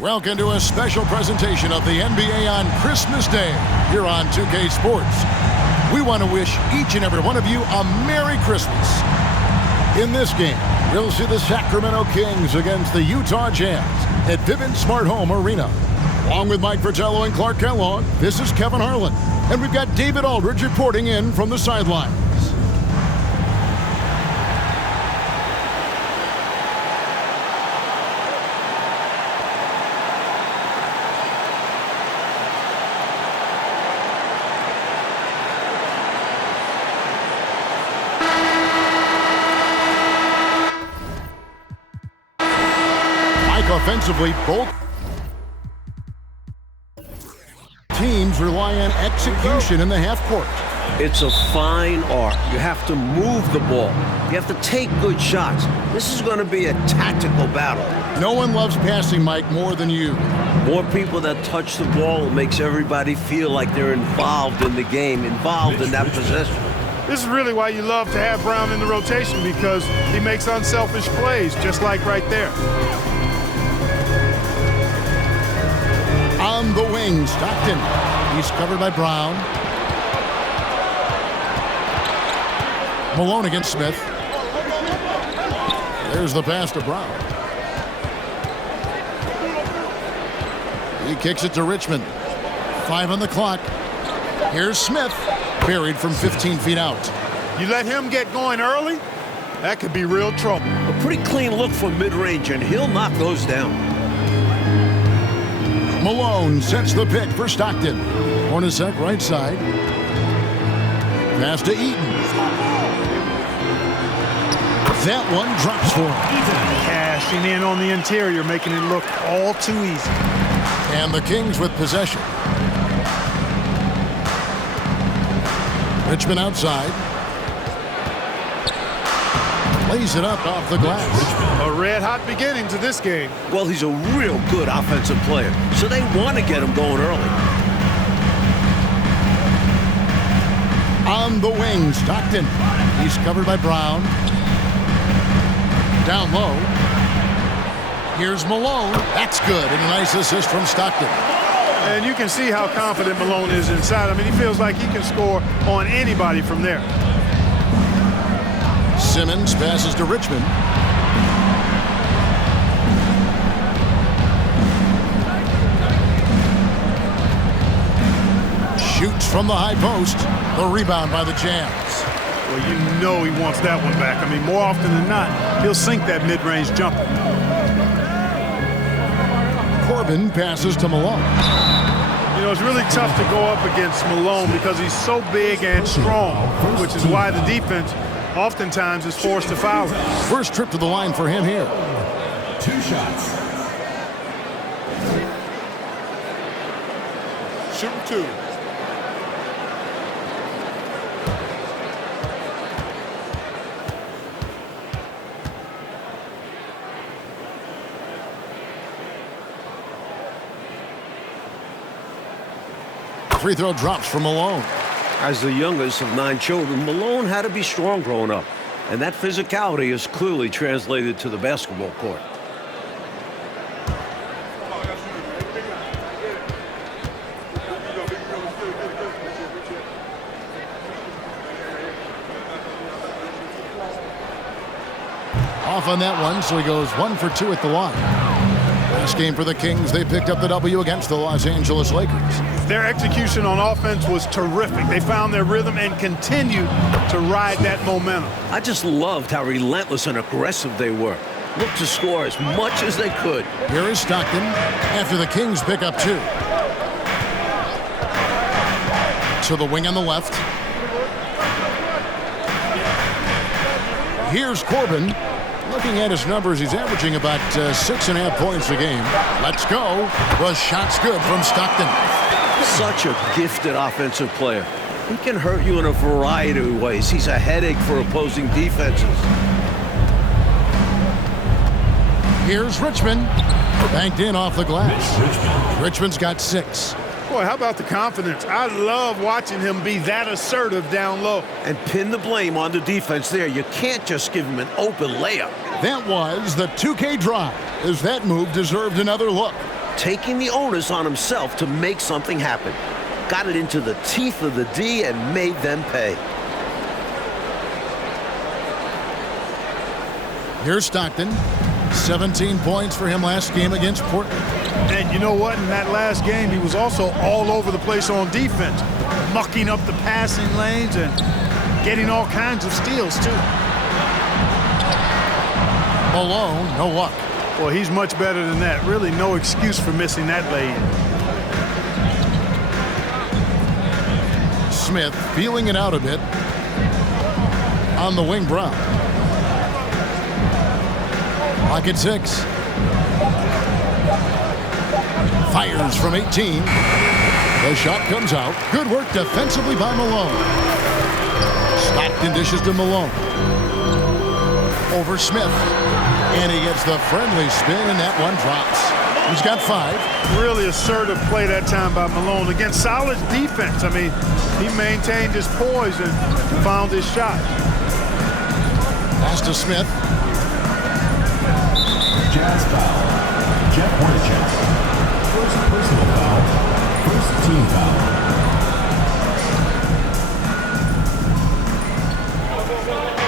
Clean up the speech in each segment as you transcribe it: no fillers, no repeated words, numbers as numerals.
Welcome to a special presentation of the NBA on Christmas Day here on 2K Sports. We want to wish each and every one of you a Merry Christmas. In this game, we'll see the Sacramento Kings against the Utah Jazz at Vivint Smart Home Arena. Along with Mike Fratello and Clark Kellogg, this is Kevin Harlan. And we've got David Aldridge reporting in from the sidelines. Offensively, both teams rely on execution in the half court. It's a fine art. You have to move the ball. You have to take good shots. This is going to be a tactical battle. No one loves passing, Mike, more than you. More people that touch the ball makes everybody feel like they're involved in the game, involved in that possession. This is really why you love to have Brown in the rotation, because he makes unselfish plays, just like right there. On the wing, Stockton. He's covered by Brown. Malone against Smith. There's the pass to Brown. He kicks it to Richmond. 5 on the clock. Here's Smith. Buried from 15 feet out. You let him get going early, that could be real trouble. A pretty clean look from mid-range, and he'll knock those down. Malone sets the pick for Stockton. Hornacek right side. Pass to Eaton. That one drops for him. Cashing in on the interior, making it look all too easy. And the Kings with possession. Richmond outside. Lays it up off the glass. A red-hot beginning to this game. Well, he's a real good offensive player, so they want to get him going early. On the wing, Stockton. He's covered by Brown. Down low. Here's Malone. That's good, and a nice assist from Stockton. And you can see how confident Malone is inside. I mean, he feels like he can score on anybody from there. Simmons passes to Richmond. Shoots from the high post. The rebound by the Jazz. Well, you know he wants that one back. I mean, more often than not, he'll sink that mid-range jumper. Corbin passes to Malone. You know, it's really tough to go up against Malone because he's so big and strong, which is why the defense oftentimes is forced to foul him. First trip to the line for him here. 2 shots. Shooting 2. Free throw drops for Malone. As the youngest of 9 children, Malone had to be strong growing up, and that physicality is clearly translated to the basketball court. Off on that one, so he goes 1 for 2 at the line. Last game for the Kings, they picked up the W against the Los Angeles Lakers. Their execution on offense was terrific. They found their rhythm and continued to ride that momentum. I just loved how relentless and aggressive they were. Looked to score as much as they could. Here is Stockton after the Kings pick up 2. To the wing on the left. Here's Corbin. Looking at his numbers, he's averaging about 6.5 points a game. Let's go. The shot's good from Stockton. Such a gifted offensive player. He can hurt you in a variety of ways. He's a headache for opposing defenses. Here's Richmond. Banked in off the glass. Richmond's got 6. Boy, how about the confidence? I love watching him be that assertive down low. And pin the blame on the defense there. You can't just give him an open layup. That was the 2K drive, as that move deserved another look. taking the onus on himself to make something happen. Got it into the teeth of the D and made them pay. Here's Stockton. 17 points for him last game against Portland. And you know what? In that last game, he was also all over the place on defense, mucking up the passing lanes and getting all kinds of steals, too. Malone, no luck. Well, he's much better than that. Really no excuse for missing that lay-in. Smith feeling it out a bit. On the wing, Brown. Clock at 6. Fires from 18. The shot comes out. Good work defensively by Malone. Stockton dishes to Malone. Over Smith. And he gets the friendly spin, and that one drops. He's got 5. Really assertive play that time by Malone. Again, solid defense. I mean, he maintained his poise and found his shot. Pass to Smith. Jazz foul. Jeff Hornacek. First personal foul. First team foul.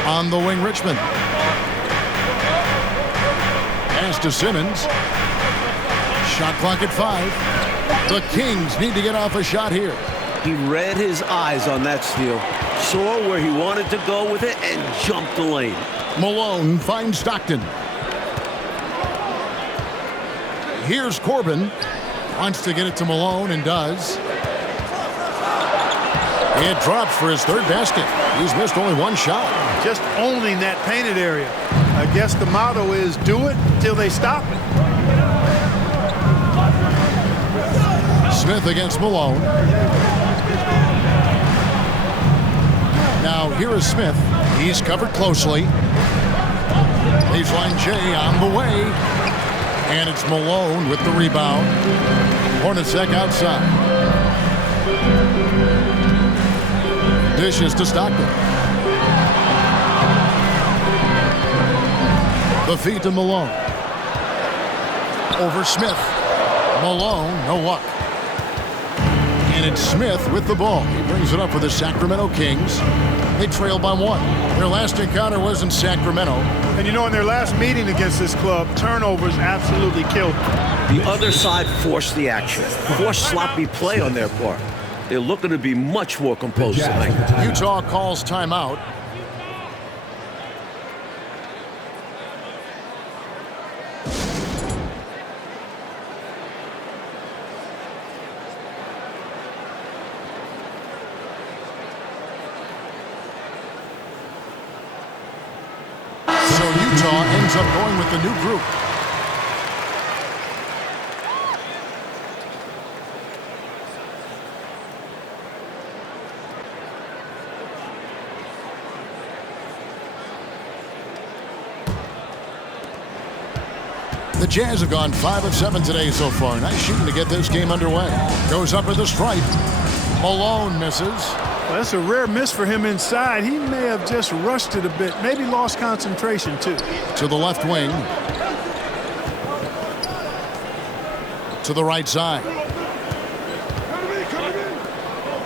On the wing, Richmond. Pass to Simmons. Shot clock at 5. The Kings need to get off a shot here. He read his eyes on that steal, saw where he wanted to go with it, and jumped the lane. Malone finds Stockton. Here's Corbin. Wants to get it to Malone and does. It drops for his 3rd basket. He's missed only 1 shot. Just owning that painted area. I guess the motto is do it till they stop it. Smith against Malone. Now here is Smith. He's covered closely. Baseline J on the way. And it's Malone with the rebound. Hornacek outside. Dishes to Stockton. The feed to Malone. Over Smith. Malone, no luck. And it's Smith with the ball. He brings it up for the Sacramento Kings. They trail by 1. Their last encounter was in Sacramento. And you know, in their last meeting against this club, turnovers absolutely killed them. The other side forced the action, forced sloppy play on their part. They're looking to be much more composed tonight. Utah calls timeout. So Utah ends up going with the new group. The Jazz have gone 5 of 7 today so far. Nice shooting to get this game underway. Goes up with a stripe. Malone misses. Well, that's a rare miss for him inside. He may have just rushed it a bit. Maybe lost concentration, too. To the left wing. To the right side.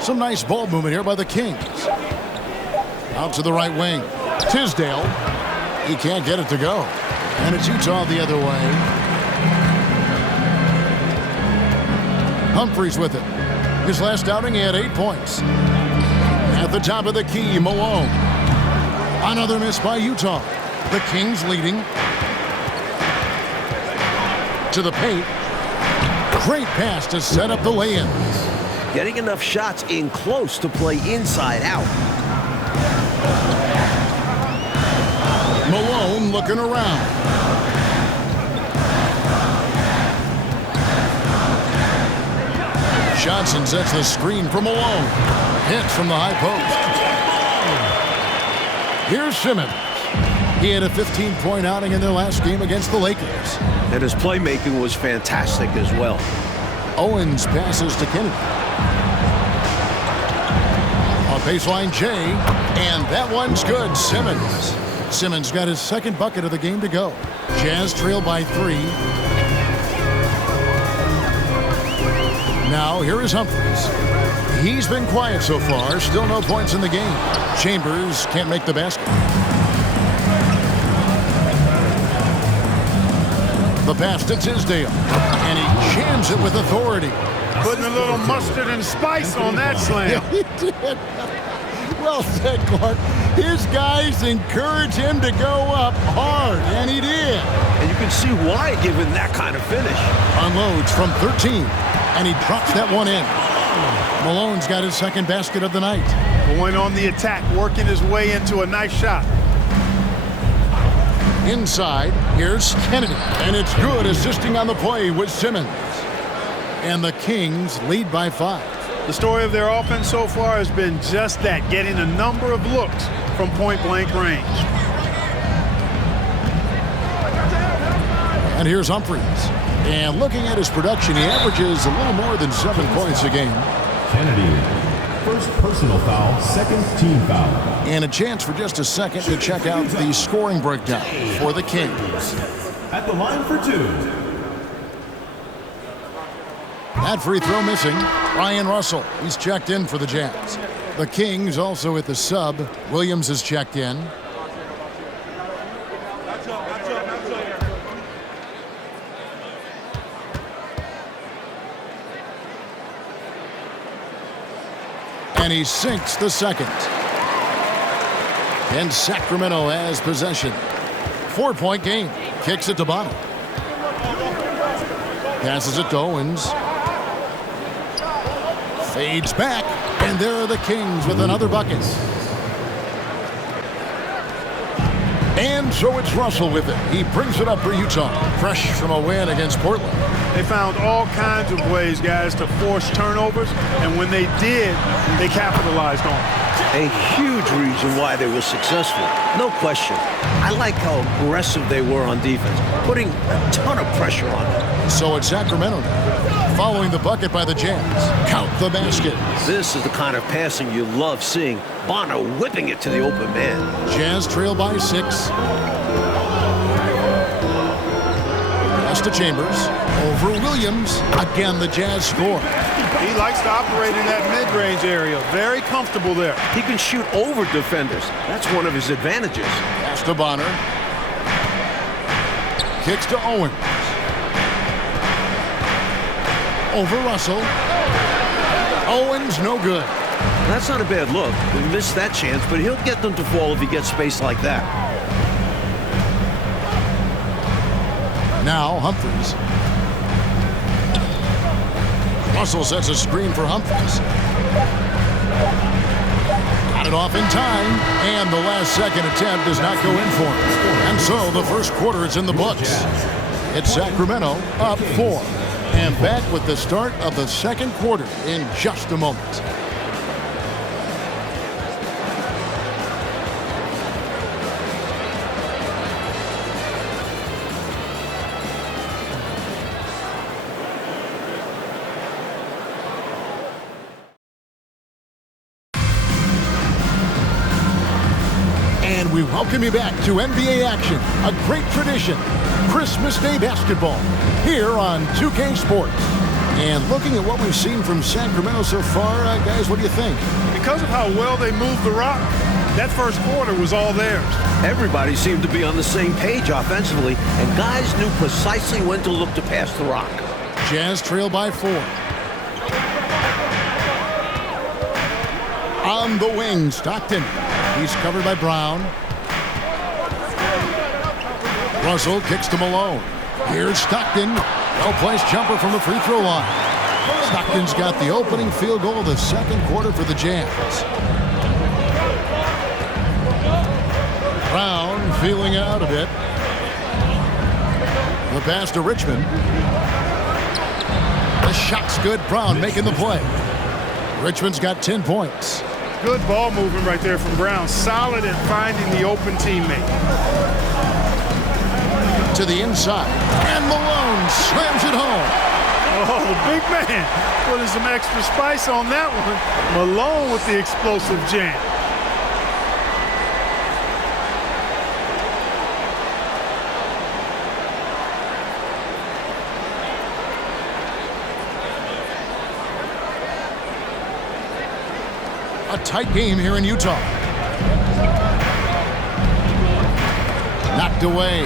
Some nice ball movement here by the Kings. Out to the right wing. Tisdale. He can't get it to go. And it's Utah the other way. Humphries with it. His last outing, he had 8 points. At the top of the key, Malone. Another miss by Utah. The Kings leading. To the paint. Great pass to set up the lay-in. Getting enough shots in close to play inside out. Malone looking around. Johnson sets the screen for Malone. Hits from the high post. Here's Simmons. He had a 15-point outing in their last game against the Lakers. And his playmaking was fantastic as well. Owens passes to Kennedy. On baseline J, and that one's good. Simmons. Simmons got his 2nd bucket of the game to go. Jazz trail by 3. Now, here is Humphries. He's been quiet so far. Still no points in the game. Chambers can't make the basket. The pass to Tisdale. And he jams it with authority. Putting a little mustard and spice on that slam. He did. Well said, Clark. His guys encourage him to go up hard, and he did. And you can see why, given that kind of finish. Unloads from 13, and he drops that one in. Malone's got his second basket of the night. Going on the attack, working his way into a nice shot. Inside, here's Kennedy, and it's good, assisting on the play with Simmons. And the Kings lead by 5. The story of their offense so far has been just that, getting a number of looks from point-blank range. And here's Humphries. And looking at his production, he averages a little more than 7 points a game. Kennedy. First personal foul, second team foul. And a chance for just a second to check out the scoring breakdown for the Kings. At the line for 2. That free throw missing. Ryan Russell, he's checked in for the Jazz. The Kings also at the sub. Williams is checked in. And he sinks the second. And Sacramento has possession. 4-point game. Kicks it to Bonner. Passes it to Owens. Fades back, and there are the Kings with another bucket. And so it's Russell with it. He brings it up for Utah, fresh from a win against Portland. They found all kinds of ways, guys, to force turnovers, and when they did, they capitalized on it. A huge reason why they were successful. No question. I like how aggressive they were on defense, putting a ton of pressure on them. So it's Sacramento now, following the bucket by the Jazz. Count the basket. This is the kind of passing you love seeing. Bonner whipping it to the open man. Jazz trail by 6. Pass to Chambers. Over Williams. Again, the Jazz score. He likes to operate in that mid-range area. Very comfortable there. He can shoot over defenders. That's one of his advantages. Pass to Bonner. Kicks to Owens. Over Russell. Owens, no good. That's not a bad look. He missed that chance, but he'll get them to fall if he gets space like that. Now Humphries. Russell sets a screen for Humphries. Got it off in time, and the last second attempt does not go in for him. And so the first quarter is in the books. It's Sacramento up 4. And back with the start of the second quarter in just a moment. And we welcome you back to NBA action, a great tradition, Christmas Day basketball, here on 2K Sports. And looking at what we've seen from Sacramento so far, guys, what do you think? Because of how well they moved the rock, that first quarter was all theirs. Everybody seemed to be on the same page offensively, and guys knew precisely when to look to pass the rock. Jazz trail by 4. On the wing, Stockton. He's covered by Brown. Russell kicks to Malone. Here's Stockton. Well-placed jumper from the free throw line. Stockton's got the opening field goal of the second quarter for the Jazz. Brown feeling it out a bit. The pass to Richmond. The shot's good. Brown making the play. Richmond's got 10 points. Good ball movement right there from Brown. Solid at finding the open teammate. To the inside. And Malone slams it home. Oh, the big man putting some extra spice on that one. Malone with the explosive jam. A tight game here in Utah. Knocked away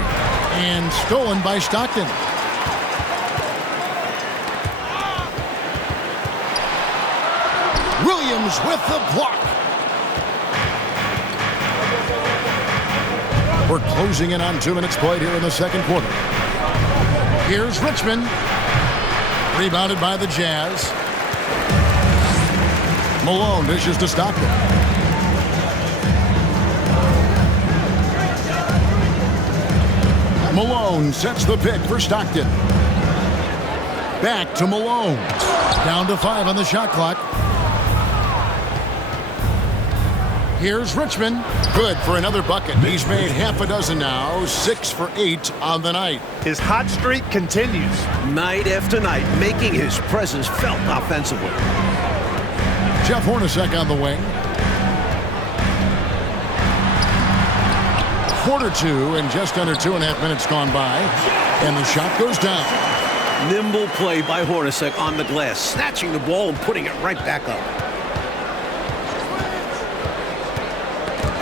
and stolen by Stockton. Williams with the block. We're closing in on 2 minutes played here in the second quarter. Here's Richmond. Rebounded by the Jazz. Malone dishes to Stockton. Malone sets the pick for Stockton. Back to Malone. Down to 5 on the shot clock. Here's Richmond. Good for another bucket. He's made half a dozen now. 6 for 8 on the night. His hot streak continues. Night after night, making his presence felt offensively. Jeff Hornacek on the wing. Quarter 2 and just under 2.5 minutes gone by. And the shot goes down. Nimble play by Hornacek on the glass, snatching the ball and putting it right back up.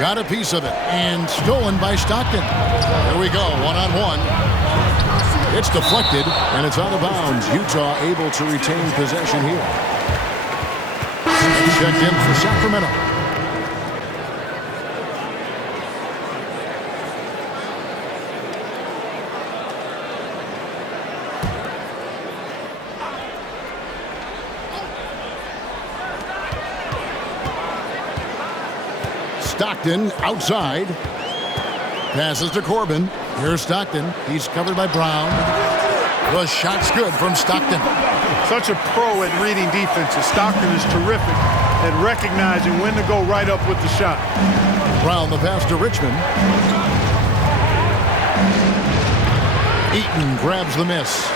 Got a piece of it and stolen by Stockton. Here we go, one-on-one. It's deflected and it's out of bounds. Utah able to retain possession here. Checked in for Sacramento. Stockton outside. Passes to Corbin. Here's Stockton. He's covered by Brown. The shot's good from Stockton. Such a pro at reading defenses. Stockton is terrific at recognizing when to go right up with the shot. Brown the pass to Richmond. Eaton grabs the miss.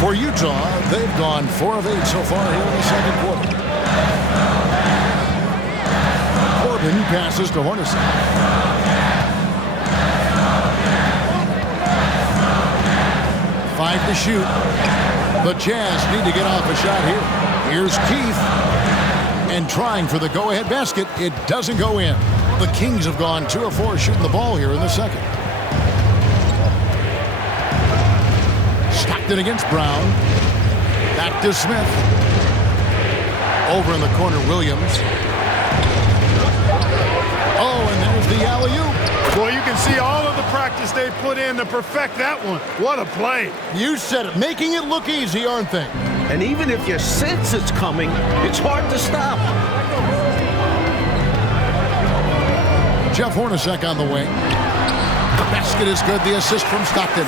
For Utah, they've gone 4 of 8 so far here in the second quarter. Corbin passes to Hornacek. Five to shoot. The Jazz need to get off a shot here. Here's Keith. And trying for the go-ahead basket. It doesn't go in. The Kings have gone 2 of 4 shooting the ball here in the second. Stockton against Brown. Back to Smith. Over in the corner, Williams. Oh, and there's the alley-oop. Boy, you can see all of the practice they put in to perfect that one. What a play. You said it. Making it look easy, aren't they? And even if you sense it's coming, it's hard to stop. Jeff Hornacek on the wing. The basket is good. The assist from Stockton.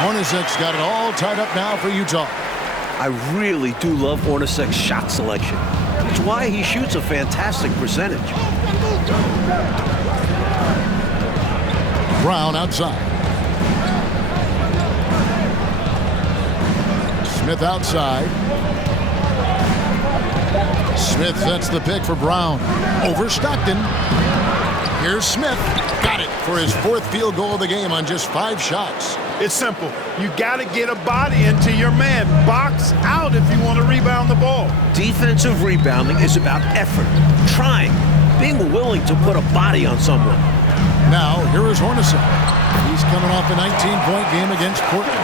Hornacek's got it all tied up now for Utah. I really do love Hornacek's shot selection. It's why he shoots a fantastic percentage. Brown outside. Smith outside. Smith sets the pick for Brown. Over Stockton. Here's Smith. Got it for his 4th field goal of the game on just 5 shots. It's simple. You got to get a body into your man. Box out if you want to rebound the ball. Defensive rebounding is about effort, trying, being willing to put a body on someone. Now, here is Hornacek. He's coming off a 19-point game against Portland.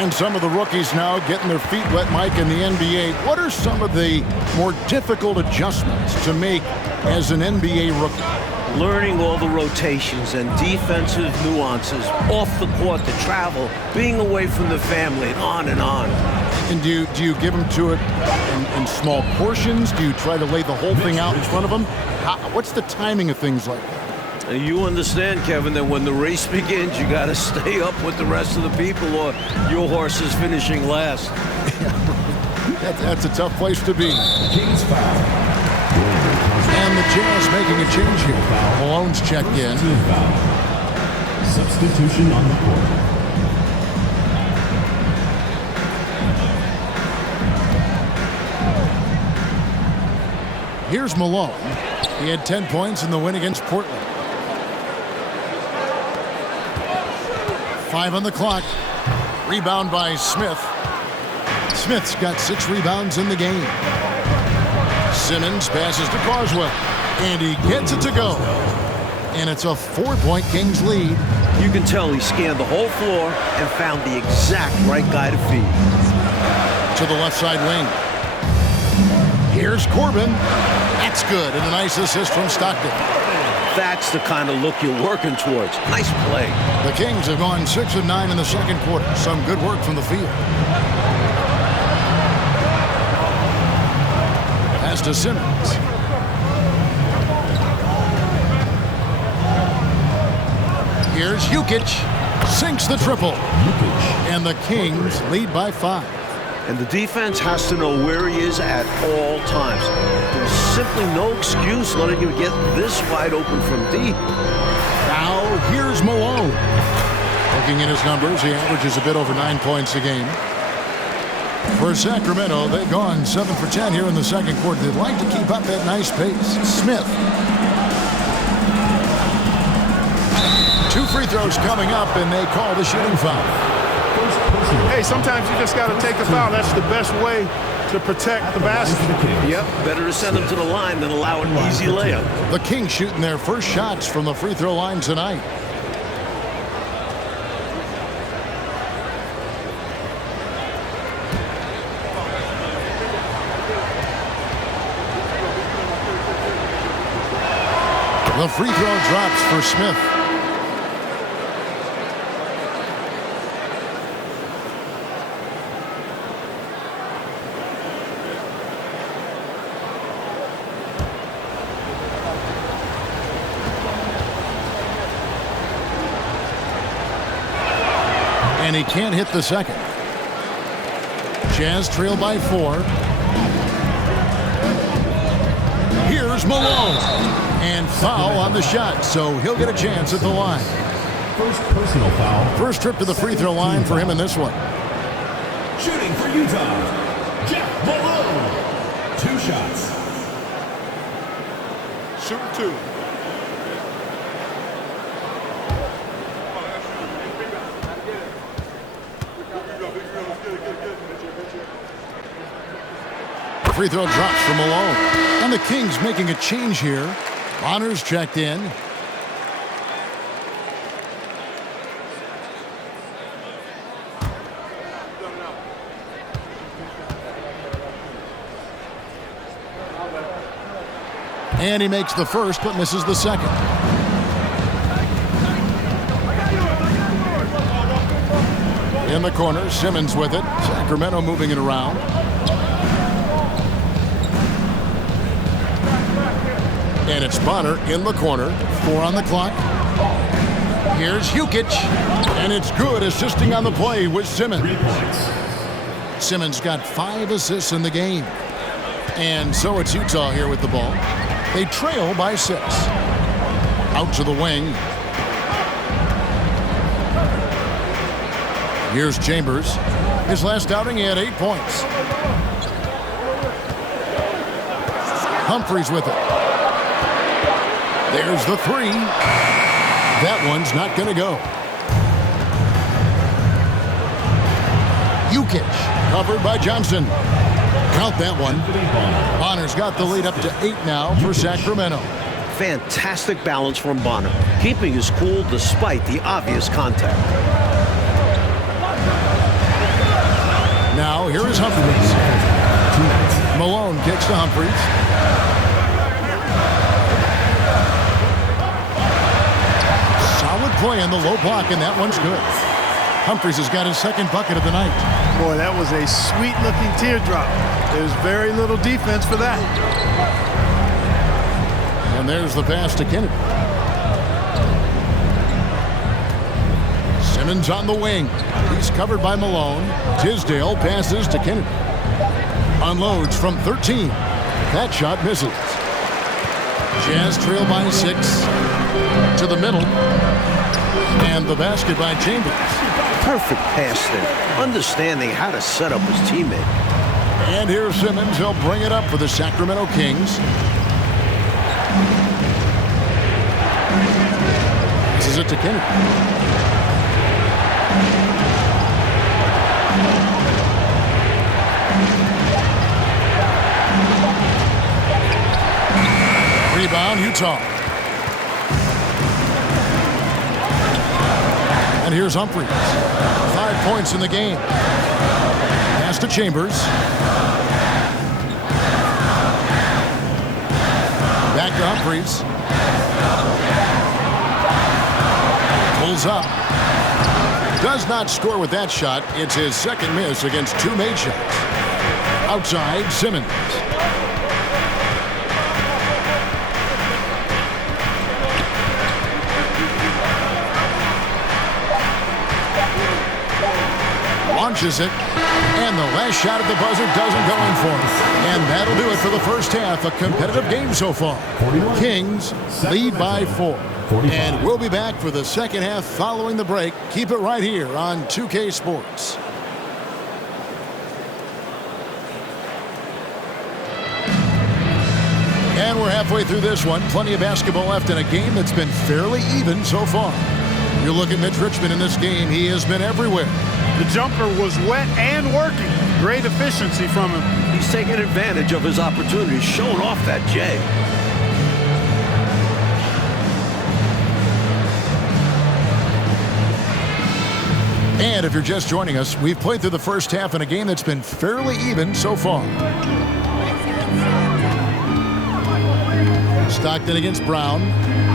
And some of the rookies now getting their feet wet, Mike, in the NBA. What are some of the more difficult adjustments to make as an NBA rookie? Learning all the rotations and defensive nuances off the court, the travel, being away from the family, and on and on. And do you give them to it in small portions? Do you try to lay the whole thing out in front of them? What's the timing of things like that? You understand, Kevin, that when the race begins, you got to stay up with the rest of the people or your horse is finishing last. That's a tough place to be. Kings foul. And the Jazz making a change here. Malone's checked in. Substitution on the court. Here's Malone. He had 10 points in the win against Portland. 5 on the clock. Rebound by Smith. Smith's got 6 rebounds in the game. Simmons passes to Carswell, and he gets it to go. And it's a 4-point Kings lead. You can tell he scanned the whole floor and found the exact right guy to feed. To the left side wing. Here's Corbin. That's good, and a nice assist from Stockton. That's the kind of look you're working towards. Nice play. The Kings have gone 6 of 9 in the second quarter. Some good work from the field. Pass to Simmons. Here's Jukic. Sinks the triple. And the Kings lead by 5. And the defense has to know where he is at all times. There's simply no excuse letting him get this wide open from deep. Now, here's Malone. Looking at his numbers, he averages a bit over 9 points a game. For Sacramento, they've gone 7 for 10 here in the second quarter. They'd like to keep up that nice pace. Smith. 2 free throws coming up, and they call the shooting foul. Hey, sometimes you just got to take a foul. That's the best way to protect the basket. Yep, better to send them to the line than allow an easy layup. The Kings shooting their first shots from the free throw line tonight. The free throw drops for Smith. And he can't hit the second. Jazz trail by 4. Here's Malone. And foul on the shot, so he'll get a chance at the line. First personal foul. First trip to the free throw line for him in this one. Shooting for Utah, Jeff Malone. 2 shots. Shoot 2. Free throw drops for Malone. And the Kings making a change here. Bonner's checked in. And he makes the first but misses the second. In the corner, Simmons with it. Sacramento moving it around. And it's Bonner in the corner. 4 on the clock. Here's Jukic. And it's good, assisting on the play with Simmons. 3 points. Simmons got 5 assists in the game. And so it's Utah here with the ball. They trail by 6. Out to the wing. Here's Chambers. His last outing, he had 8 points. Humphries with it. There's the 3. That one's not going to go. Jukic, covered by Johnson. Count that one. Bonner's got the lead up to 8 now for Sacramento. Fantastic balance from Bonner, keeping his cool despite the obvious contact. Now, here is Humphries. Malone kicks to Humphries. Solid play in the low block, and that one's good. Humphries has got his second bucket of the night. Boy, that was a sweet-looking teardrop. There's very little defense for that. And there's the pass to Kennedy. Simmons on the wing. He's covered by Malone. Tisdale passes to Kennedy. Unloads from 13. That shot misses. Jazz trail by 6. To the middle. And the basket by Chambers. Perfect pass there, understanding how to set up his teammate. And here's Simmons. He'll bring it up for the Sacramento Kings. This is it to Kennedy. touchdown, Utah. And here's Humphries. 5 points in the game. Pass to Chambers. Back to Humphries. Pulls up. Does not score with that shot. It's his second miss against 2 made shots. Outside, Simmons. Launches it, and the last shot at the buzzer doesn't go in for him. And that'll do it for the first half. A competitive game so far. Kings lead by 4. And we'll be back for the second half following the break. Keep it right here on 2K Sports. And we're halfway through this one. Plenty of basketball left in a game that's been fairly even so far. You look at Mitch Richmond in this game. He has been everywhere. The jumper was wet and working. Great efficiency from him. He's taking advantage of his opportunities, showing off that J. And if you're just joining us, we've played through the first half in a game that's been fairly even so far. Stockton against Brown.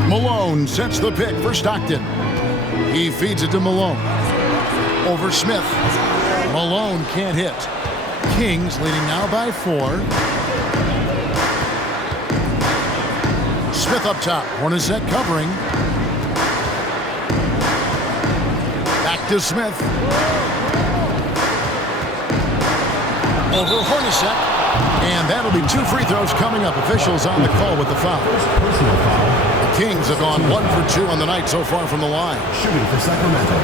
Malone sets the pick for Stockton. He feeds it to Malone. Over Smith. Malone can't hit. Kings leading now by 4. Smith up top. Hornacek covering. Back to Smith. Over Hornacek. And that'll be 2 free throws coming up. Officials on the call with the foul. Personal foul. The Kings have gone 1 for 2 on the night so far from the line. Shooting for Sacramento.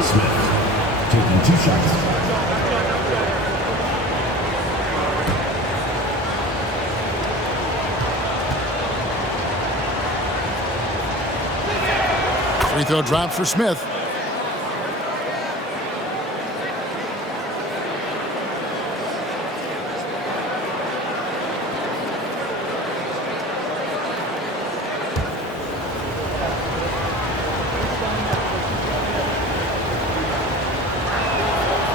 Smith taking 2 shots. Free throw drop for Smith.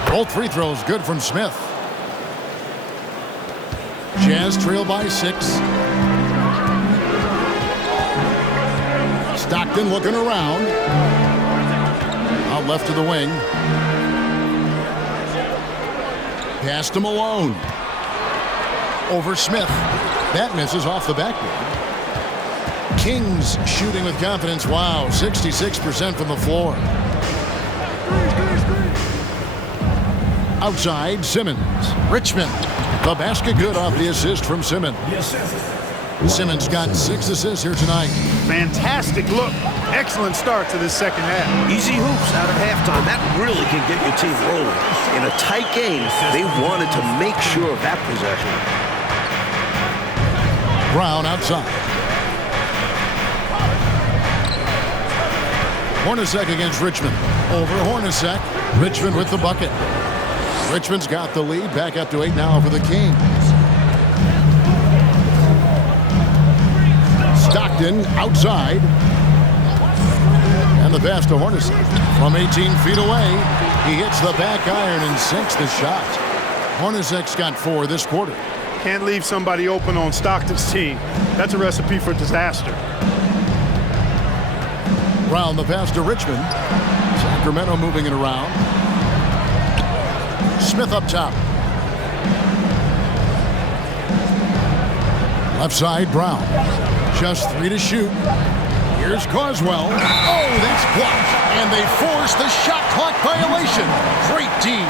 Both free throws good from Smith. Jazz trail by 6. Stockton looking around. Out left to the wing. Pass to Malone. Over Smith. That misses off the backboard. Kings shooting with confidence. Wow, 66% from the floor. Outside, Simmons. Richmond. The basket good off the assist from Simmons. Simmons got 6 assists here tonight. Fantastic look. Excellent start to this second half. Easy hoops out of halftime. That really can get your team rolling. In a tight game, they wanted to make sure of that possession. Brown outside. Hornacek against Richmond. Over Hornacek. Richmond with the bucket. Richmond's got the lead. Back up to 8 now for the Kings. Stockton outside. And the pass to Hornacek. From 18 feet away, he hits the back iron and sinks the shot. Hornacek's got 4 this quarter. Can't leave somebody open on Stockton's team. That's a recipe for disaster. Brown the pass to Richmond. Sacramento moving it around. Smith up top. Left side, Brown. Just 3 to shoot. Here's Carswell. Oh, that's blocked. And they force the shot clock violation. Great D.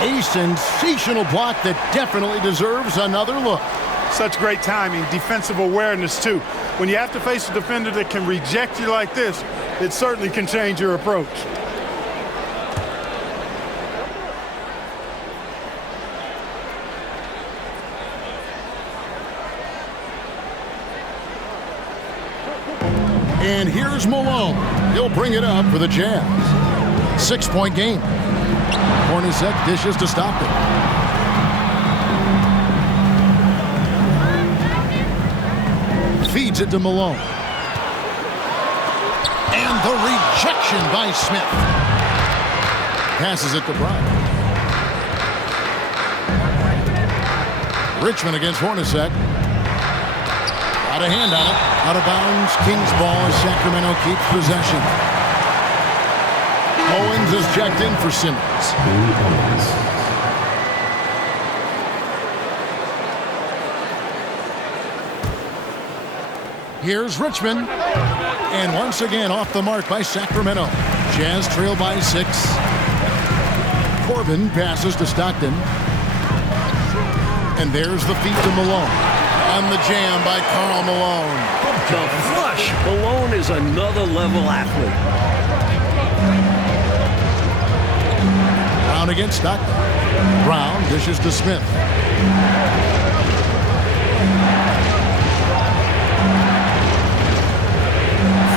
A sensational block that definitely deserves another look. Such great timing, defensive awareness, too. When you have to face a defender that can reject you like this, it certainly can change your approach. And here's Malone. He'll bring it up for the Jazz. 6-point game. Hornacek dishes to Stockton. Feeds it to Malone. And the rejection by Smith. Passes it to Brown. Richmond against Hornacek. Got a hand on it. Out of bounds. Kings ball as Sacramento keeps possession. Owens is checked in for Simmons. Here's Richmond. And once again off the mark by Sacramento. Jazz trail by 6. Corbin passes to Stockton. And there's the feed to Malone. On the jam by Karl Malone. The flush. Malone is another level athlete. Brown against Stockton. Brown dishes to Smith.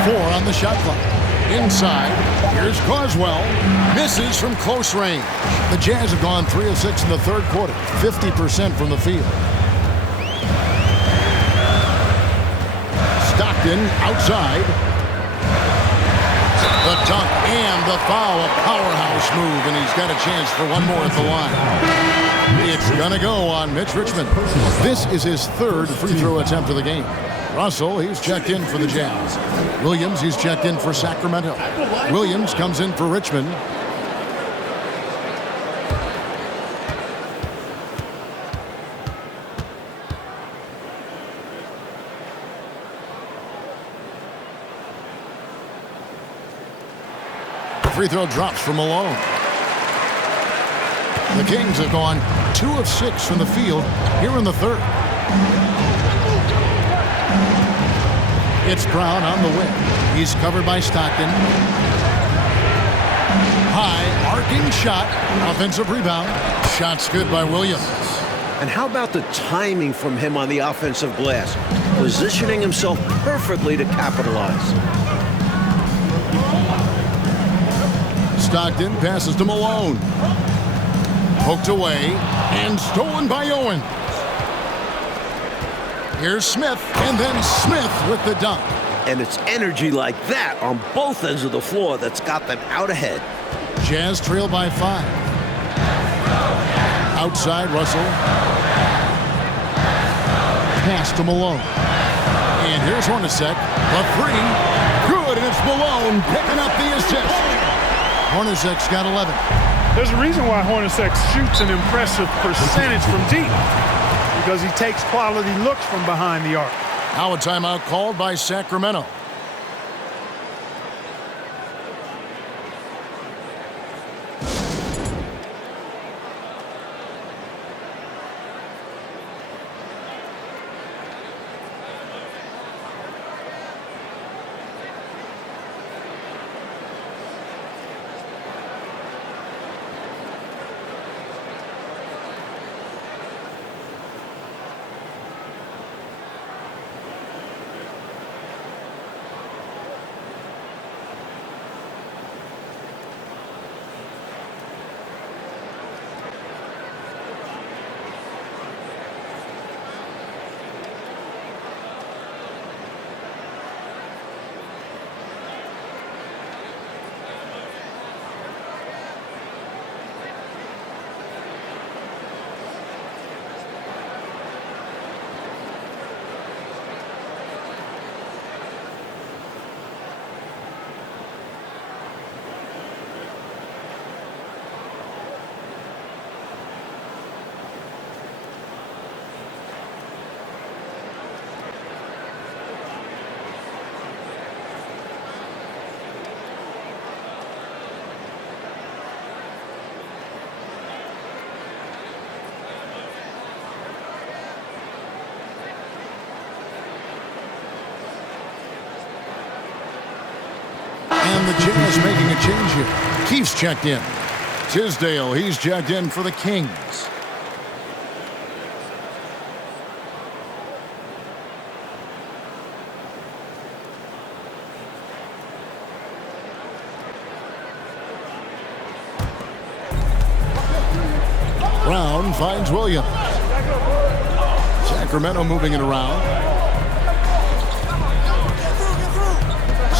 Four on the shot clock. Inside, here's Carswell. Misses from close range. The Jazz have gone 3 of 6 in the third quarter. 50% from the field. Stockton outside. The dunk and the foul. A powerhouse move, and he's got a chance for one more at the line. It's going to go on Mitch Richmond. This is his third free throw attempt of the game. Russell, he's checked in for the Jazz. Williams, he's checked in for Sacramento. Williams comes in for Richmond. Free throw drops from Malone. The Kings have gone 2 of 6 from the field here in the third. It's Brown on the wing. He's covered by Stockton. High, arcing shot. Offensive rebound. Shot's good by Williams. And how about the timing from him on the offensive glass? Positioning himself perfectly to capitalize. Stockton passes to Malone. Poked away and stolen by Owens. Here's Smith, and then Smith with the dunk. And it's energy like that on both ends of the floor that's got them out ahead. Jazz trail by 5. Outside, Russell. Pass to Malone. And here's Hornacek. The 3. Good, and it's Malone picking up the assist. Hornacek's got 11. There's a reason why Hornacek shoots an impressive percentage from deep. Because he takes quality looks from behind the arc. Now a timeout called by Sacramento. And the Jazz making a change here. Keith's checked in. Tisdale, he's checked in for the Kings. Brown finds Williams. Sacramento moving it around.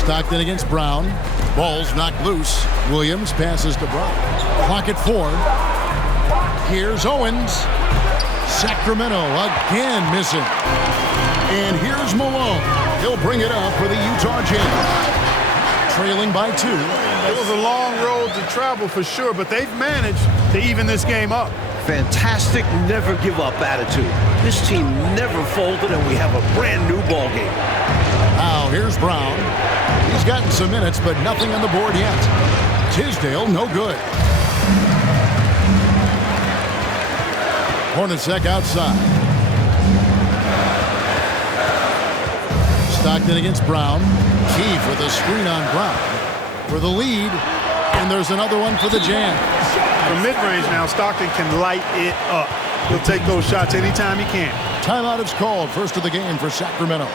Stockton against Brown. Ball's knocked loose. Williams passes to Brown. Clock at 4. Here's Owens. Sacramento again missing. And here's Malone. He'll bring it up for the Utah Jazz. Trailing by 2. It was a long road to travel for sure, but they've managed to even this game up. Fantastic never give up attitude. This team never folded, and we have a brand new ball game. Now here's Brown. He's gotten some minutes, but nothing on the board yet. Tisdale, no good. Hornacek outside. Stockton against Brown. Key for the screen on Brown. For the lead. And there's another one for the Jazz. From mid-range now, Stockton can light it up. He'll take those shots anytime he can. Timeout is called. First of the game for Sacramento.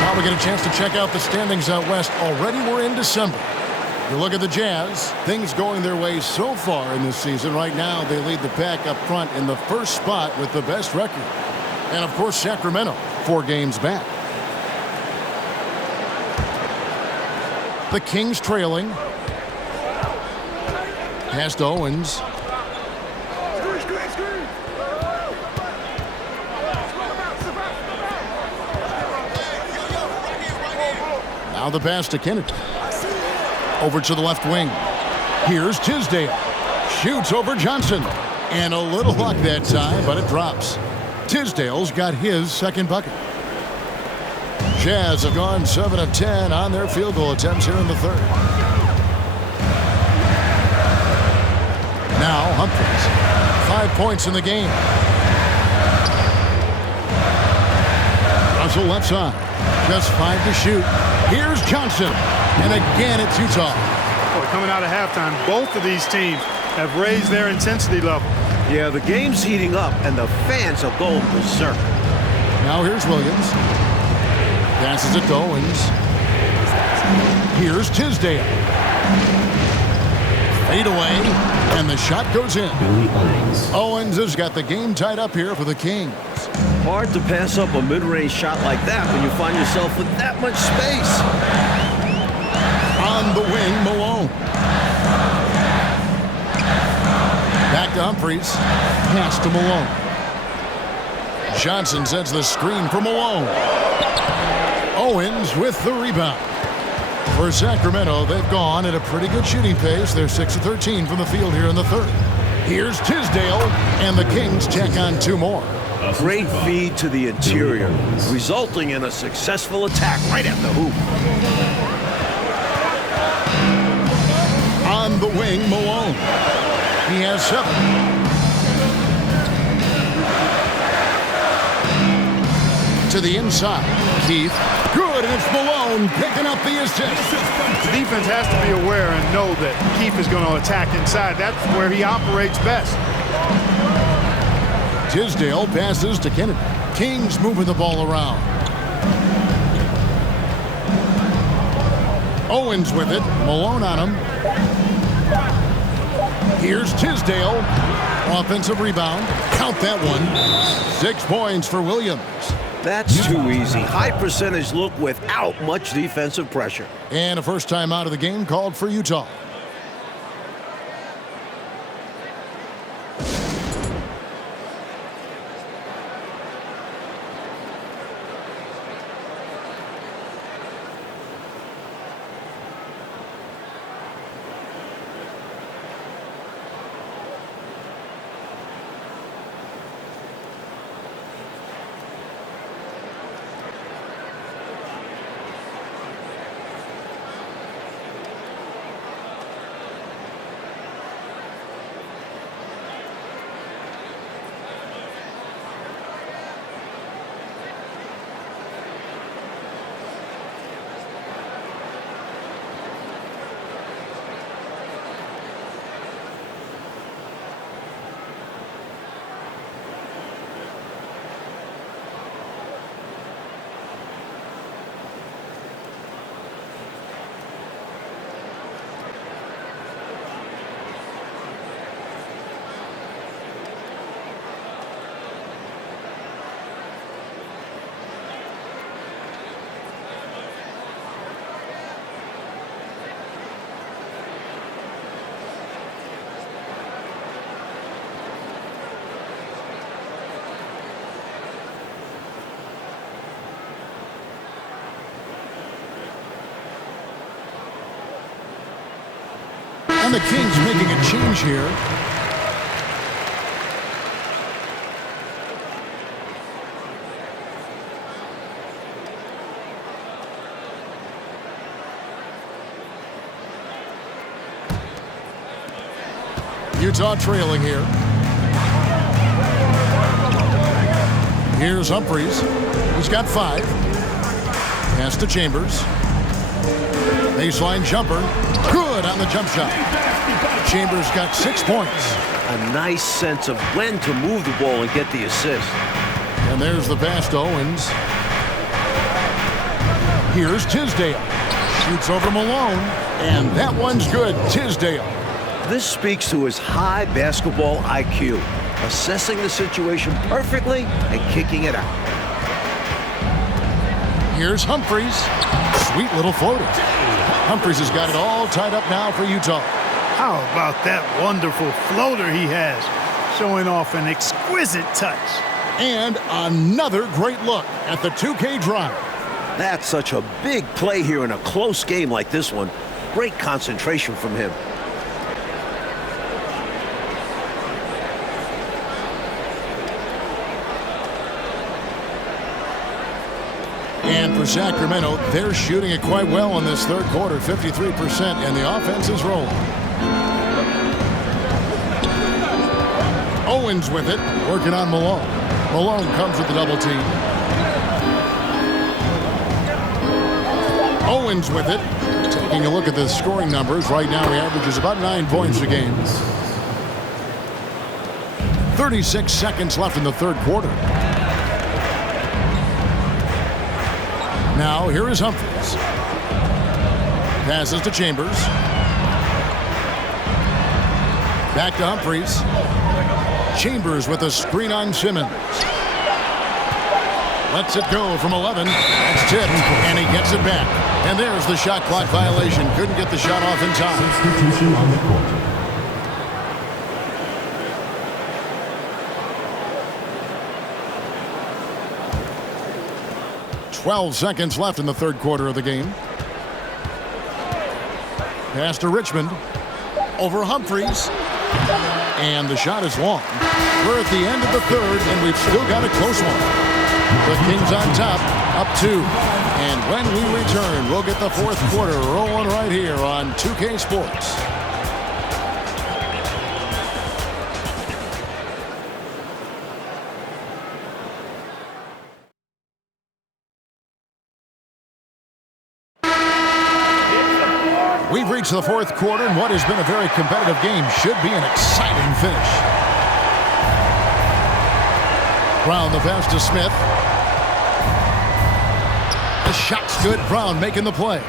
Now we get a chance to check out the standings out west. Already we're in December. You look at the Jazz, things going their way so far in this season. Right now, they lead the pack up front in the first spot with the best record. And, of course, Sacramento, 4 games back. The Kings trailing. Pass to Owens. Now the pass to Kennedy. Over to the left wing. Here's Tisdale. Shoots over Johnson. And a little luck that time, but it drops. Tisdale's got his second bucket. Jazz have gone 7 of 10 on their field goal attempts here in the third. Now Humphries. 5 points in the game. Russell left side. Just 5 to shoot. Here's Johnson. And again, it's Utah. Boy, coming out of halftime, both of these teams have raised their intensity level. Yeah, the game's heating up, and the fans are going berserk. Now here's Williams. Passes it to Owens. Here's Tisdale. Fade away, and the shot goes in. Owens has got the game tied up here for the Kings. Hard to pass up a mid-range shot like that when you find yourself with that much space. On the wing, Malone. Back to Humphries. Pass to Malone. Johnson sends the screen for Malone. Owens with the rebound. For Sacramento, they've gone at a pretty good shooting pace. They're 6 of 13 from the field here in the third. Here's Tisdale, and the Kings check on 2 more. Great feed to the interior, resulting in a successful attack right at the hoop. On the wing, Malone. He has 7. To the inside. Keith. Good, and it's Malone picking up the assist. The defense has to be aware and know that Keith is going to attack inside. That's where he operates best. Tisdale passes to Kennedy. Kings moving the ball around. Owens with it. Malone on him. Here's Tisdale. Offensive rebound. Count that one. 6 points for Williams. That's too easy. High percentage look without much defensive pressure. And a first time out of the game called for Utah. And the Kings making a change here. Utah trailing here. Here's Humphries. He's got 5. Pass to Chambers. Baseline jumper. Good on the jump shot. Chambers got 6 points. A nice sense of when to move the ball and get the assist. And there's the pass to Owens. Here's Tisdale. Shoots over Malone. And that one's good. Tisdale. This speaks to his high basketball IQ. Assessing the situation perfectly and kicking it out. Here's Humphries. Sweet little floater. Humphries has got it all tied up now for Utah. How about that wonderful floater he has, showing off an exquisite touch. And another great look at the 2K drive. That's such a big play here in a close game like this one. Great concentration from him. And for Sacramento, they're shooting it quite well in this third quarter, 53%, and the offense is rolling. Owens with it, working on Malone. Malone comes with the double team. Owens with it. Taking a look at the scoring numbers, right now he averages about 9 points a game. 36 seconds left in the third quarter. Now, here is Humphries. Passes to Chambers. Back to Humphries. Chambers with a screen on Simmons. Lets it go from 11. That's tipped, and he gets it back. And there's the shot clock violation. Couldn't get the shot off in time. Substitution on the court. 12 seconds left in the third quarter of the game. Pass to Richmond. Over Humphries. And the shot is long. We're at the end of the third, and we've still got a close one. The Kings on top, up 2. And when we return, we'll get the fourth quarter rolling right here on 2K Sports. We've reached the fourth quarter, and what has been a very competitive game should be an exciting finish. Brown the pass to Smith. The shot's good. Brown making the play.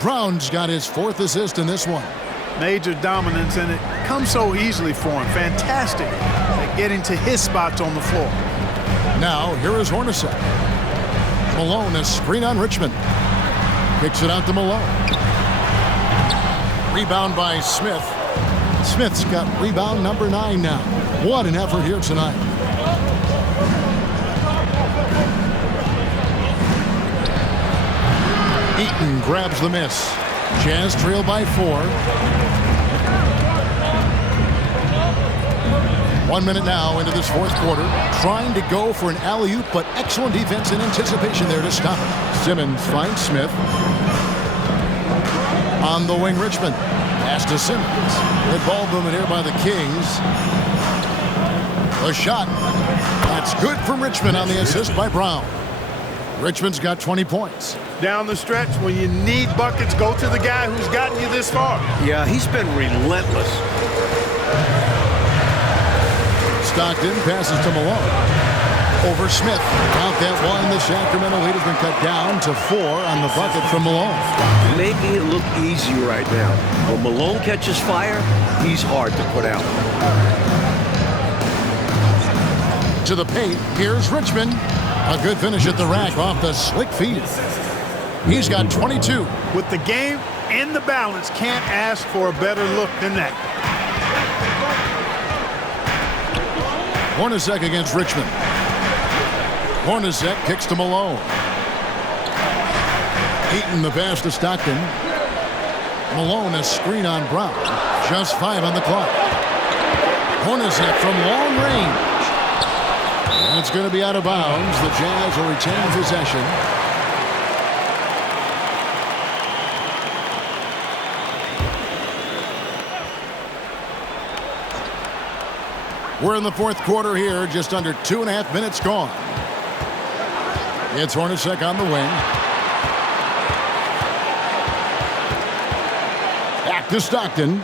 Brown's got his 4th assist in this one. Major dominance, and it comes so easily for him. Fantastic at getting to his spots on the floor. Now, here is Hornacek. Malone, a screen on Richmond. Kicks it out to Malone. Rebound by Smith. Smith's got rebound number 9 now. What an effort here tonight. Eaton grabs the miss. Jazz trail by 4. 1 minute now into this 4th quarter. Trying to go for an alley-oop, but excellent defense and anticipation there to stop it. Simmons finds Smith. On the wing, Richmond. Pass to Simmons. Good ball movement here by the Kings. A shot. That's good from Richmond on the assist by Brown. Richmond's got 20 points. Down the stretch, when you need buckets, go to the guy who's gotten you this far. Yeah, he's been relentless. Stockton passes to Malone. Over Smith. Count that one. The Sacramento lead has been cut down to 4 on the bucket from Malone. Making it look easy right now. When Malone catches fire, he's hard to put out. To the paint. Here's Richmond. A good finish at the rack off the slick feed. He's got 22. With the game and the balance, can't ask for a better look than that. Hornacek against Richmond. Hornacek kicks to Malone. Eaton the pass to Stockton. Malone a screen on Brown. Just 5 on the clock. Hornacek from long range. And it's going to be out of bounds. The Jazz will retain possession. We're in the 4th quarter here, just under 2.5 minutes gone. It's Hornacek on the wing. Back to Stockton.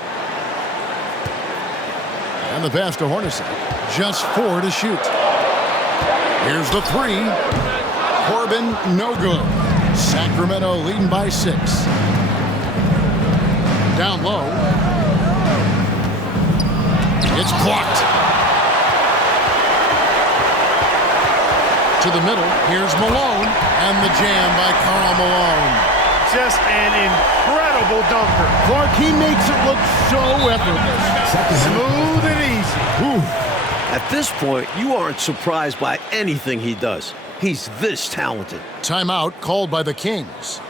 And the pass to Hornacek. Just 4 to shoot. Here's the 3. Corbin, no good. Sacramento leading by 6. Down low. It's blocked. To the middle. Here's Malone. And the jam by Karl Malone. Just an incredible dunker. Clark, he makes it look so effortless. Smooth and easy. Ooh. At this point, you aren't surprised by anything he does. He's this talented. Timeout called by the Kings.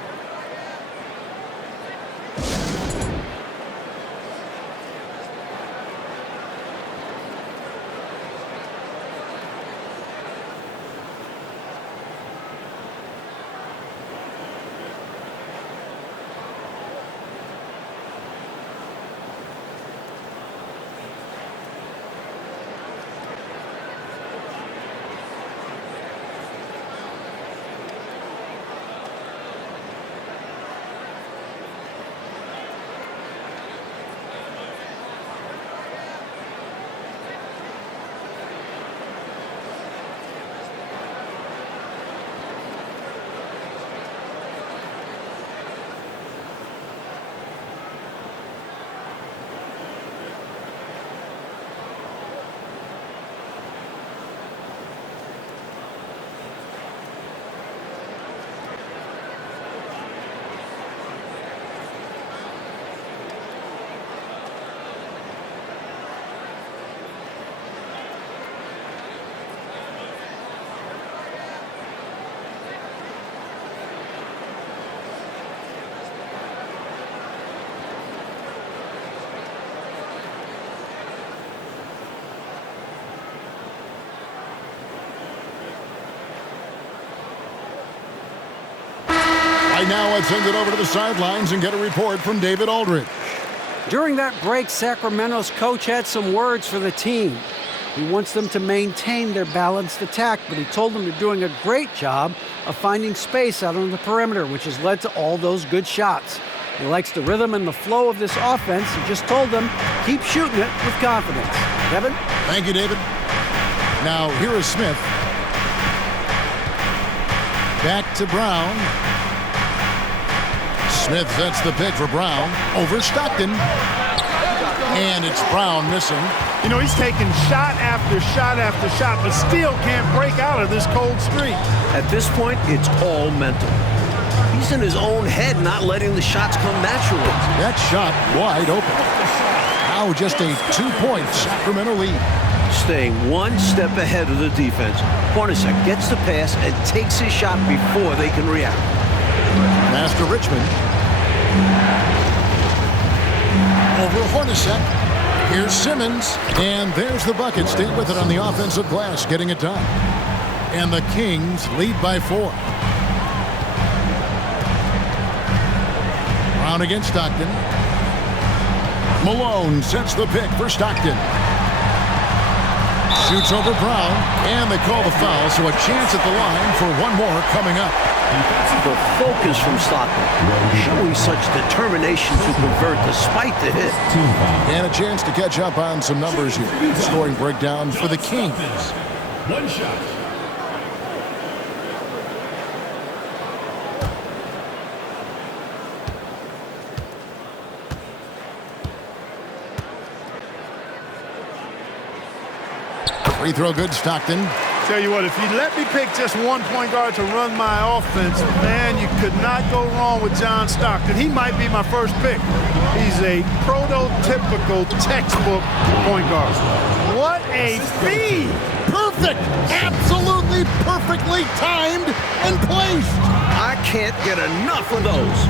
Right now, let's send it over to the sidelines and get a report from David Aldridge. During that break, Sacramento's coach had some words for the team. He wants them to maintain their balanced attack, but he told them they're doing a great job of finding space out on the perimeter, which has led to all those good shots. He likes the rhythm and the flow of this offense. He just told them, keep shooting it with confidence. Kevin? Thank you, David. Now, here is Smith. Back to Brown. Smith sets the pick for Brown over Stockton. And it's Brown missing. You know, he's taking shot after shot after shot, but still can't break out of this cold streak. At this point, it's all mental. He's in his own head, not letting the shots come naturally. That shot wide open. Now just a 2-point Sacramento lead. Staying one step ahead of the defense. Hornacek gets the pass and takes his shot before they can react. Pass to Richmond. Over Hornacek. Here's Simmons. And there's the bucket. Stay with it on the offensive glass, getting it done. And the Kings lead by 4. Brown against Stockton. Malone sets the pick for Stockton. Shoots over Brown, and they call the foul, so a chance at the line for one more coming up. The focus from Stockton, showing such determination to convert despite the hit. And a chance to catch up on some numbers here. Scoring breakdown for the Kings. One shot. Free throw good, Stockton. Tell you what, if you let me pick just one point guard to run my offense, man, you could not go wrong with John Stockton. He might be my first pick. He's a prototypical textbook point guard. What a feed! Perfect! Absolutely perfectly timed and placed. I can't get enough of those.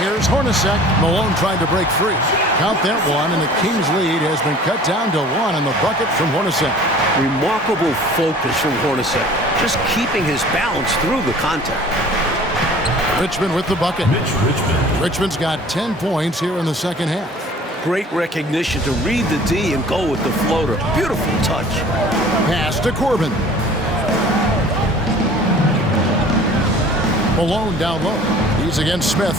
Here's Hornacek. Malone trying to break free. Count that one, and the Kings' lead has been cut down to 1 in the bucket from Hornacek. Remarkable focus from Hornacek, just keeping his balance through the contact. Richmond with the bucket. Richmond. Richmond's got 10 points here in the second half. Great recognition to read the D and go with the floater. Beautiful touch. Pass to Corbin. Malone down low. He's against Smith.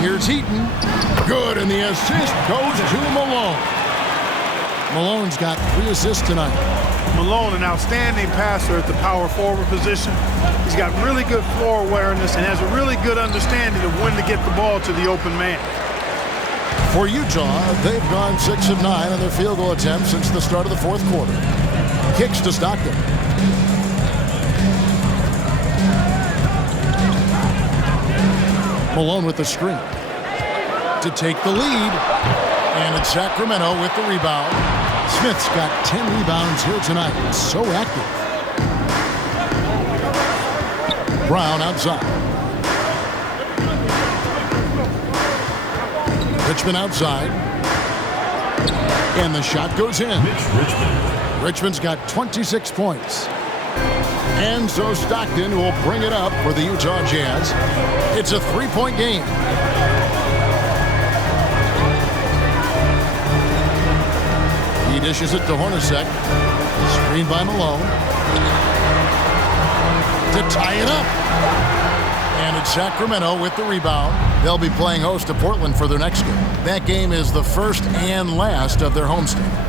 Here's Heaton. Good, and the assist goes to Malone. Malone's got 3 assists tonight. Malone, an outstanding passer at the power forward position. He's got really good floor awareness and has a really good understanding of when to get the ball to the open man. For Utah, they've gone 6 of 9 on their field goal attempts since the start of the fourth quarter. Kicks to Stockton. Malone with the screen to take the lead, and it's Sacramento with the rebound. Smith's got 10 rebounds here tonight. So active. Brown outside. Richmond outside, and the shot goes in. Richmond's got 26 points. And so Stockton will bring it up for the Utah Jazz. It's a 3-point game. He dishes it to Hornacek. Screened by Malone. To tie it up. And it's Sacramento with the rebound. They'll be playing host to Portland for their next game. That game is the first and last of their homestand.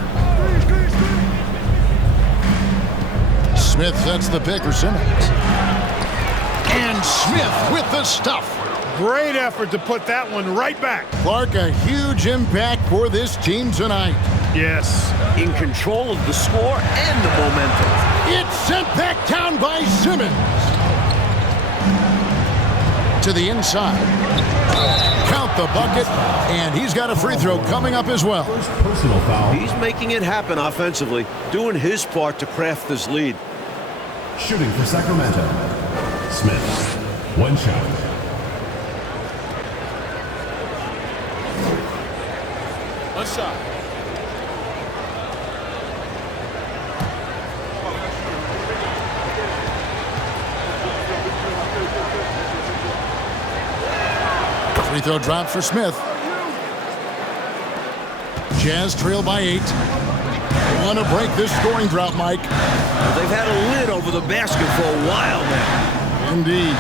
Smith sets the pick for Simmons. And Smith with the stuff. Great effort to put that one right back. Clark, a huge impact for this team tonight. Yes. In control of the score and the momentum. It's sent back down by Simmons. To the inside. Count the bucket, and he's got a free throw coming up as well. First personal foul. He's making it happen offensively, doing his part to craft this lead. Shooting for Sacramento. Smith. One shot. Left side. Free throw drop for Smith. Jazz trail by 8. Want to break this scoring drought, Mike. Well, they've had a lid over the basket for a while now. Indeed.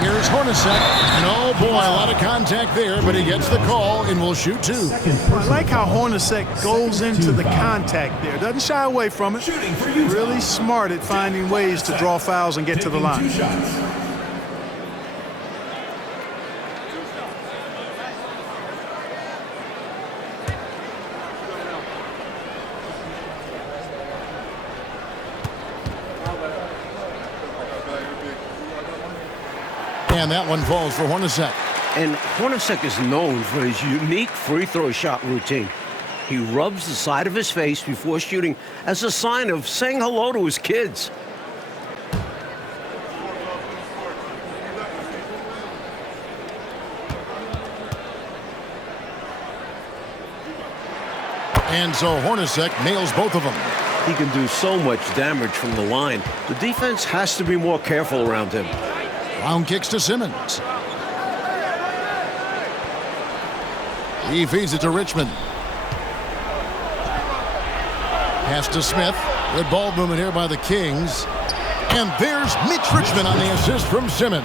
Here's Hornacek. And oh boy, a lot of contact there, but he gets the call and will shoot 2. I like how Hornacek goes into the contact there. Doesn't shy away from it. Really smart at finding ways to draw fouls and get to the line. And that one falls for Hornacek. And Hornacek is known for his unique free throw shot routine. He rubs the side of his face before shooting as a sign of saying hello to his kids. And so Hornacek nails both of them. He can do so much damage from the line. The defense has to be more careful around him. Brown kicks to Simmons. He feeds it to Richmond. Pass to Smith. Good ball movement here by the Kings. And there's Mitch Richmond on the assist from Simmons.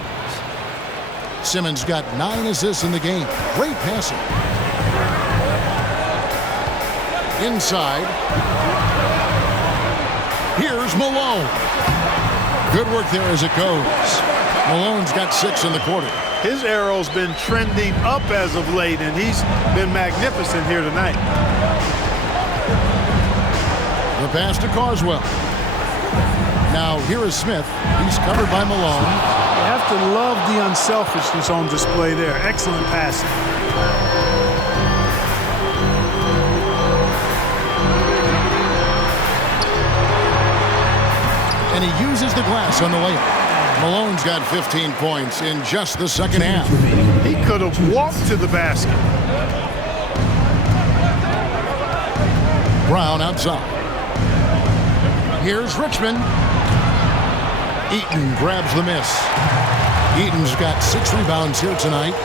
Simmons got 9 assists in the game. Great passing. Inside. Here's Malone. Good work there as it goes. Malone's got 6 in the quarter. His arrow's been trending up as of late, and he's been magnificent here tonight. The pass to Carswell. Now here is Smith. He's covered by Malone. You have to love the unselfishness on display there. Excellent passing. And he uses the glass on the layup. Malone's got 15 points in just the second half. He could have walked to the basket. Brown outside. Here's Richmond. Eaton grabs the miss. Eaton's got 6 rebounds here tonight.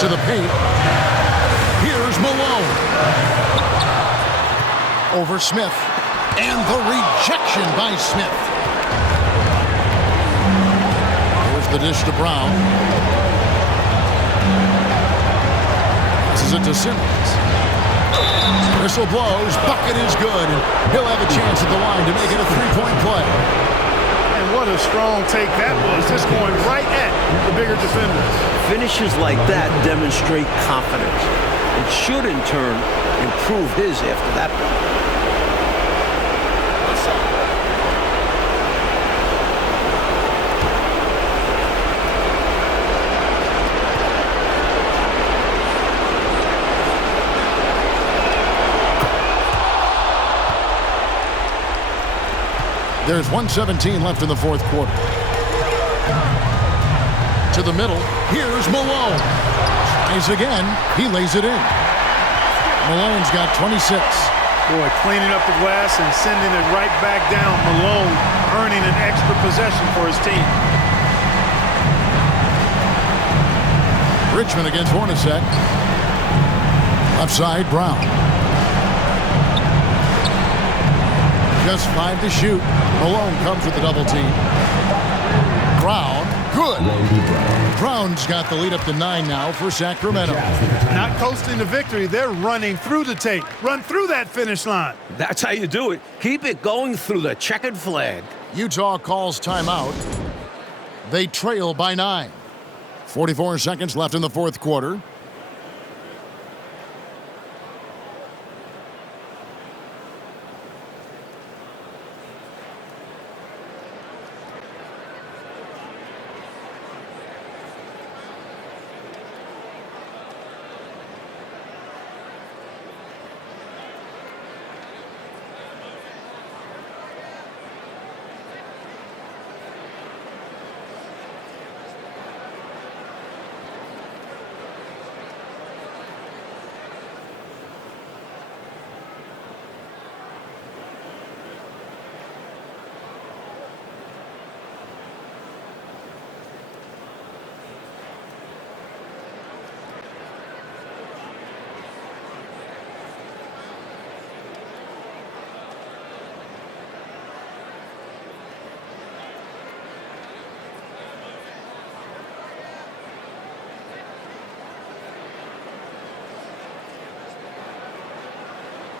To the paint. Here's Malone. Over Smith. And the rejection by Smith. Here's the dish to Brown. Passes it to Simmons. Whistle blows. Bucket is good. He'll have a chance at the line to make it a 3-point play. And what a strong take that was. Just going right at the bigger defenders. Finishes like that demonstrate confidence. It should, in turn, improve his after that one. There's 1:17 left in the fourth quarter. To the middle. Here's Malone. Tries again. He lays it in. Malone's got 26. Boy, cleaning up the glass and sending it right back down. Malone earning an extra possession for his team. Richmond against Hornacek. Left side, Brown. Just 5 to shoot. Malone comes with the double team. Brown, good. Brown's got the lead up to 9 now for Sacramento. Not coasting to victory, they're running through the tape. Run through that finish line. That's how you do it. Keep it going through the checkered flag. Utah calls timeout. They trail by 9. 44 seconds left in the fourth quarter.